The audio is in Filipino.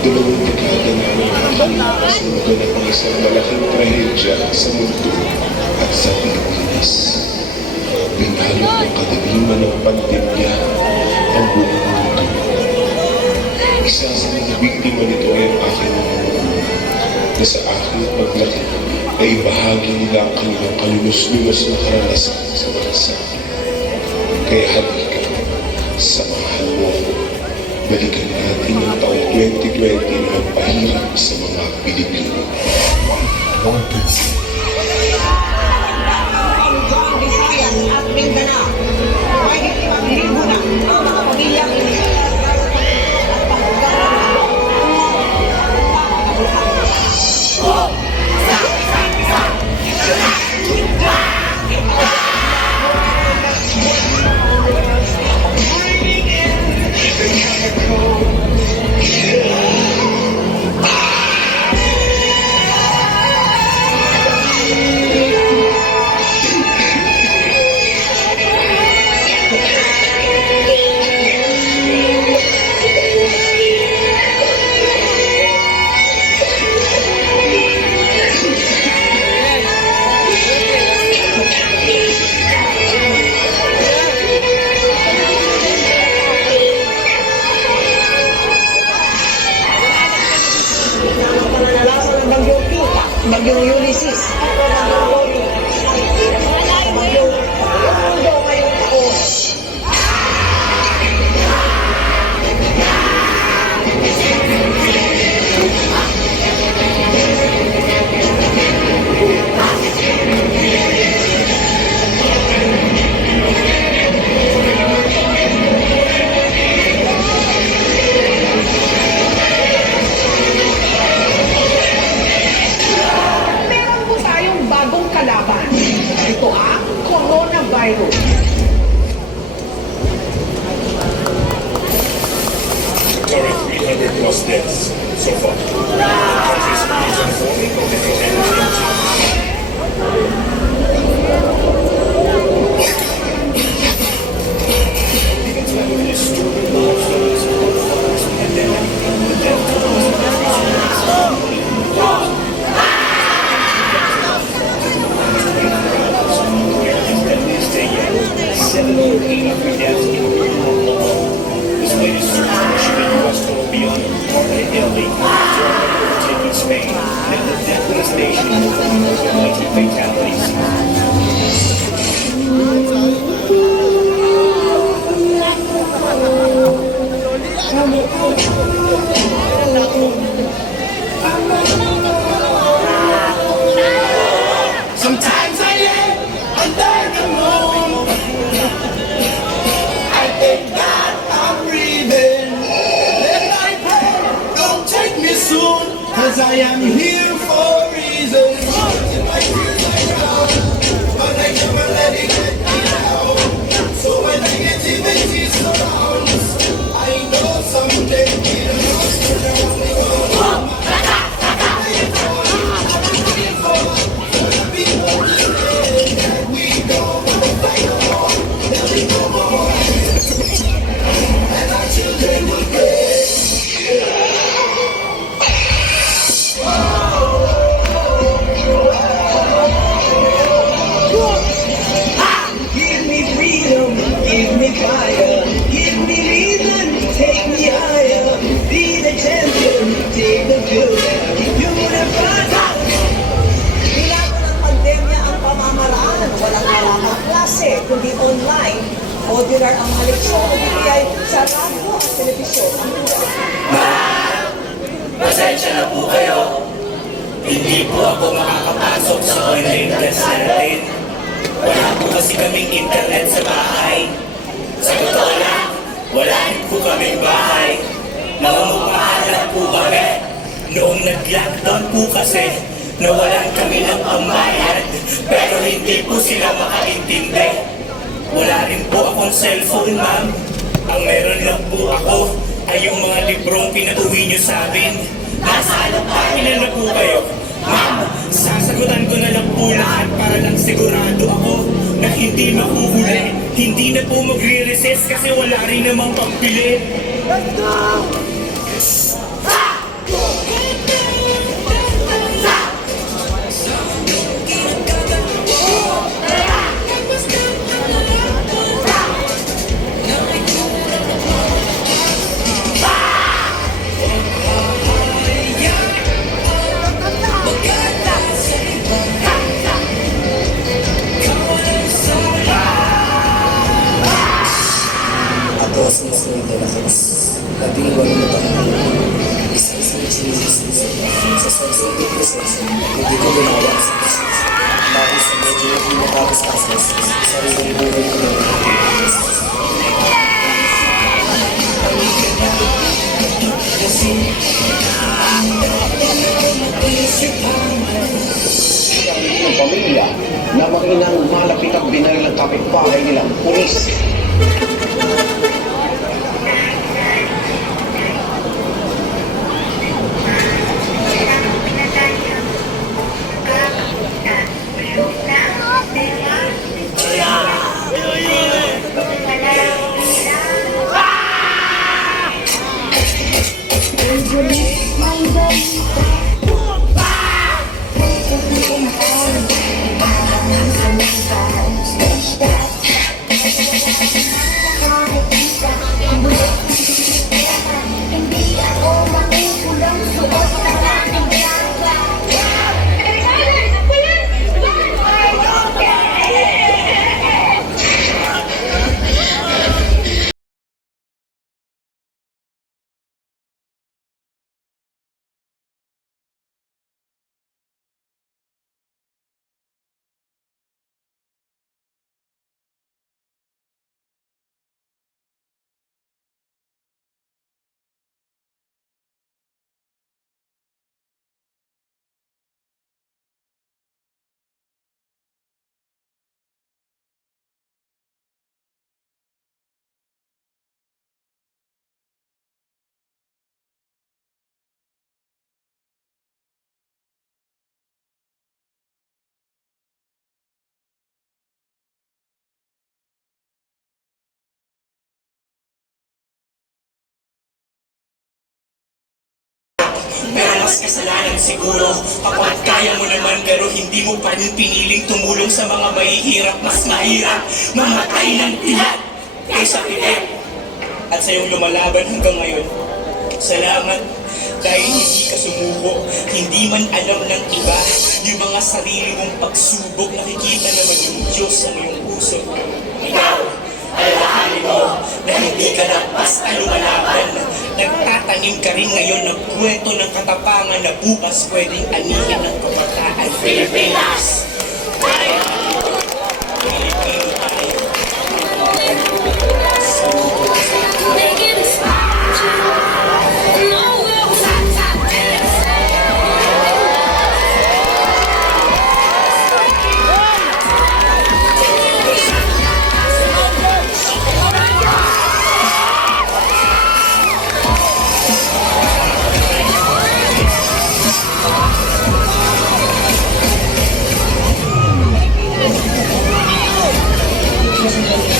Dalawang dekada na nakakalipas na maganap ang isang malaking trahedya sa mundo at sa Pilipinas. Binalot ng kadiliman ng pandemya ang buong mundo. Isa sa mga biktima nito ay ang aking mga magulang na sa aking paglaki ay bahagi nila ang kanilang kalunos-lunos na karanasan sa bansa. Kaya halika, samahan mo ako. Balikan natin ang taong 2020 na pahirap sa mga Pilipino. Visayas at Mindanao. Mahigit 5,000 na ang mga pamilyang Bagyong Ulysses. Bagyong Mundo ngayong taon. Ito ang coronavirus. Current 300 plus deaths so far. Countries informing of the Sometimes I am under the moon. I thank God I'm breathing. Then I pray, don't take me soon, 'cause I am here for a reason. In my fears I drown, but I never let it get me down. So when negativity surrounds, I know someday it'll turn around the world. Give me freedom, give me fire, give me reason, take me higher. Be the champion, take the field. Unified. Nilago ng pandemya ang pamamaraan. Walang halamang klase, kundi online. Modular ang mga leksyon, hindi ay sa radyo at telebisyon. Pasensya na po kayo. Hindi po ako makakapasok sa online class natin. Wala po kasi kaming internet sa bahay. Sa totoo lang, wala rin po kaming bahay. Namamupaalam po kami. Noong nag-lockdown po kasi, nawalan kami ng pambayad. Pero hindi po sila makaintindi. Wala rin po akong cellphone, ma'am. Ang meron lang po ako ay yung mga librong pinauwi nyo sa amin. Nasa anong pagina na po kayo? Ma'am, sasagutan ko na lang po lahat para lang sigurado ako na hindi mahuhuli. Hindi na po magre-resist kasi wala rin namang pambili. Ako si Nestor de la Cruz. Labing walo na taon. Isang chismis sa sarili proseso. Hindi ko ginawa sa business. Dahil sa medyo hindi natapos kasos, sariling buhay ko na ng pamilya na makinang malapit ang binaril ng kapitbahay nilang pulis. Pero mas kasalanan siguro kapag kaya mo naman pero hindi mo pa rin piniling tumulong sa mga mahihirap. Mas mahirap mamatay ng tiyak kaysa pilit. At sa iyong lumalaban hanggang ngayon, salamat dahil hindi ka sumuko. Hindi man alam ng iba yung mga sarili mong pagsubok. Nakikita naman yung Diyos sa iyong puso. Ikaw, alalahanin mo na hindi ka na basta lumalaban. Nagtatanim ka rin ngayon ng kwento ng katapangan na bukas pwedeng anihin ng kabataan. Pilipinas! Tayo! Pilipino tayo! Thank you.